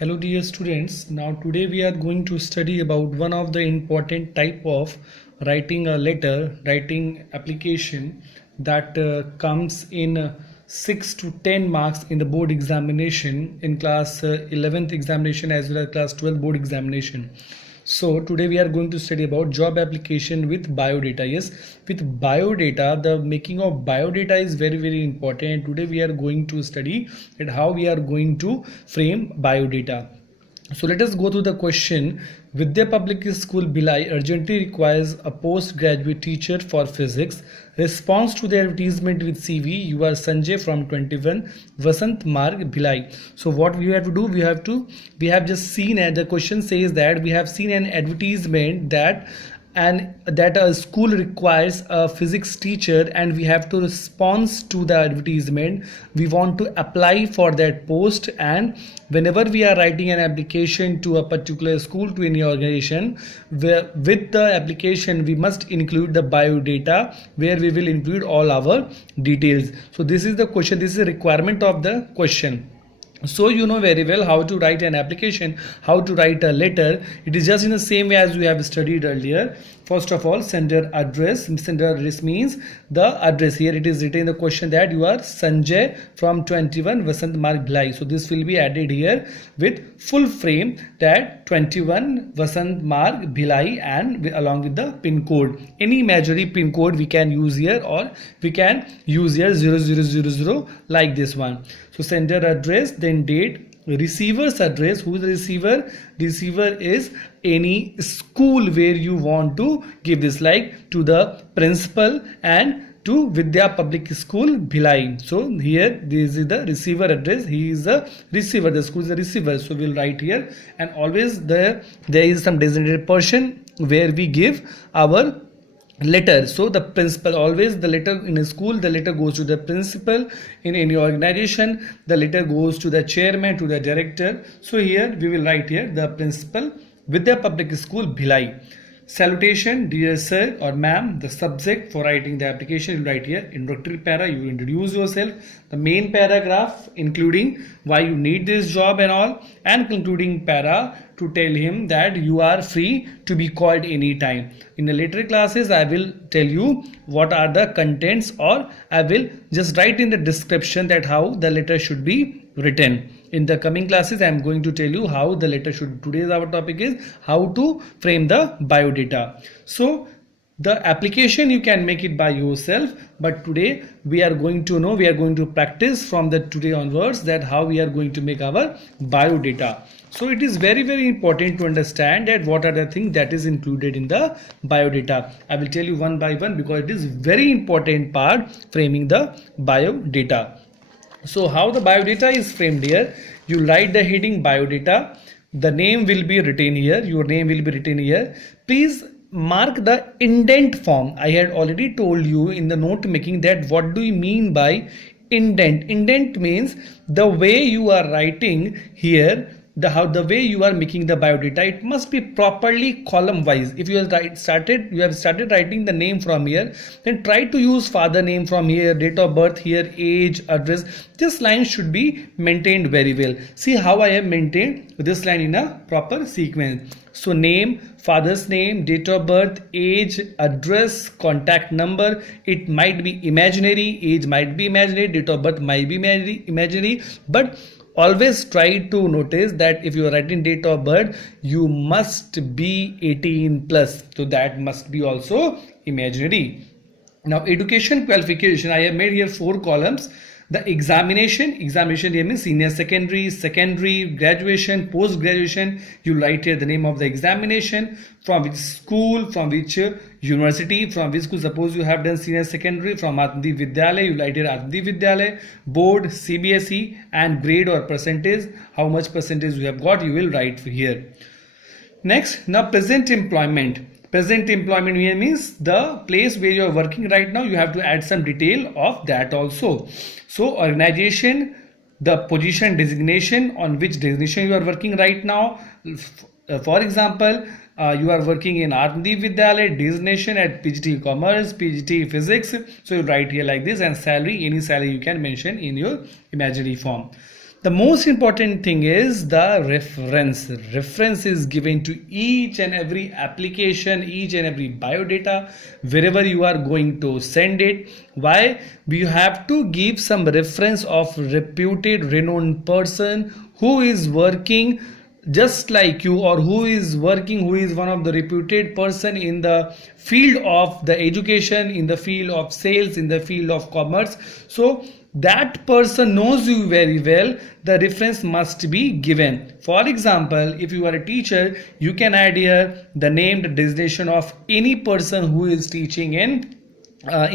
Hello dear students, now today we are going to study about one of the important type of writing a letter, writing application that comes in 6 to 10 marks in the board examination in class 11th examination as well as class 12 board examination. So today we are going to study about job application with biodata. Yes, with biodata, the making of biodata is very important. Today we are going to study at how we are going to frame biodata. So let us go to the question. Vidya Public School Bhilai urgently requires a postgraduate teacher for physics. Response to the advertisement with CV. You are Sanjay from 21 Vasant Marg Bhilai. So what we have to do, we have just seen, and the question says that we have seen an advertisement that a school requires a physics teacher, and we have to respond to the advertisement. We want to apply for that post, and whenever we are writing an application to a particular school, to any organization, with the application we must include the biodata, where we will include all our details. So this is the question, this is a requirement of the question. So you know very well how to write an application, how to write a letter. It is just in the same way as we have studied earlier. First of all, sender address. Sender address means the address. Here it is written in the question that you are Sanjay from 21 Vasant Marg Bhilai. So this will be added here with full frame, that 21 Vasant Marg Bhilai, and along with the pin code. Any imaginary pin code we can use here, or we can use here 0000 like this one. So sender address, then date, receiver's address. Who is the receiver? Receiver is any school where you want to give this, like to the principal and to Vidya Public School Bhilai. So here this is the receiver address. He is the receiver, the school is the receiver. So we'll write here, and always there is some designated portion where we give our letter. So the principal, always the letter in a school, the letter goes to the principal. In any organization, the letter goes to the chairman, to the director. So here we will write here the principal, Vidya Public School Bhilai. Salutation, dear sir or ma'am. The subject for writing the application, you write here introductory para, you introduce yourself. The main paragraph including why you need this job and all, and concluding para to tell him that you are free to be called anytime. In the later classes I will tell you what are the contents, or I will just write in the description that how the letter should be written. In the coming classes I am going to tell you how the letter should. Today's our topic is how to frame the biodata. So the application you can make it by yourself, but today we are going to practice from the today onwards that how we are going to make our biodata. So it is very important to understand that what are the things that is included in the biodata. I will tell you one by one because it is very important part, framing the biodata. So how the biodata is framed here, you write the heading biodata, the name will be written here, your name will be written here. Please mark the indent form. I had already told you in the note making that what do you mean by indent. Indent means the way you are writing here, the way you are making the biodata, it must be properly column wise. If you have started writing the name from here, then try to use father name from here, date of birth here, age, address. This line should be maintained very well. See how I have maintained this line in a proper sequence. So name, father's name, date of birth, age, address, contact number. It might be imaginary, age might be imaginary, date of birth might be imaginary, but always try to notice that if you are writing date of birth, you must be 18 plus. So that must be also imaginary. Now education qualification, I have made here 4 columns. The examination here means senior secondary, graduation, post graduation. You write here the name of the examination, from which school, from which university, from which school. Suppose you have done senior secondary from Atmadi Vidyalaya, you write here Atmadi Vidyalaya, board, CBSE, and grade or percentage. How much percentage you have got, you will write here. Next, now present employment. Present employment here means the place where you are working right now. You have to add some detail of that also. So organization, the position designation, on which designation you are working right now. For example, you are working in Atmadi Vidyalaya, designation at PGT Commerce, PGT Physics. So you write here like this, and salary, any salary you can mention in your imaginary form. The most important thing is the reference. Reference is given to each and every application, each and every biodata, wherever you are going to send it. Why? We have to give some reference of reputed, renowned person who is working just like you, or who is one of the reputed person in the field of the education, in the field of sales, in the field of commerce. So that person knows you very well, the reference must be given. For example, if you are a teacher, you can add here the name, the designation of any person who is teaching in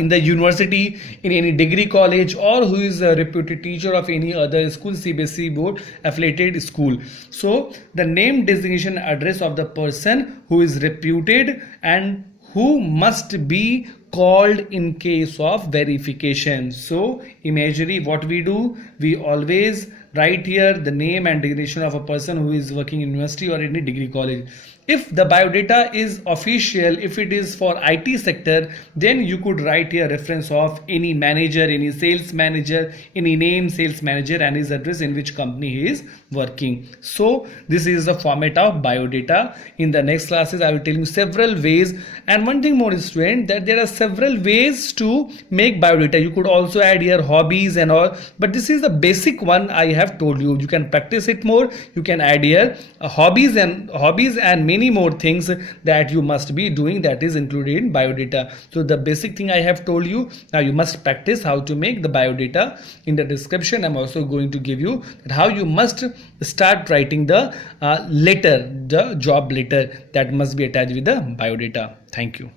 the university, in any degree college, or who is a reputed teacher of any other school, CBSE board affiliated school. So the name, designation, address of the person who is reputed and who must be called in case of verification. So imaginary, what we do, we always write here the name and designation of a person who is working in university or any degree college. If the biodata is official, if it is for IT sector, then you could write here reference of any manager, any sales manager, any name sales manager and his address in which company he is working. So this is the format of biodata. In the next classes I will tell you several ways, and one thing more is, student, that there are several ways to make biodata. You could also add here hobbies and all, but this is the basic one I have told you. You can practice it more. You can add here hobbies and many more things that you must be doing, that is included in biodata. So the basic thing I have told you. Now you must practice how to make the biodata. In the description I'm also going to give you that how you must start writing the letter, the job letter that must be attached with the biodata. Thank you.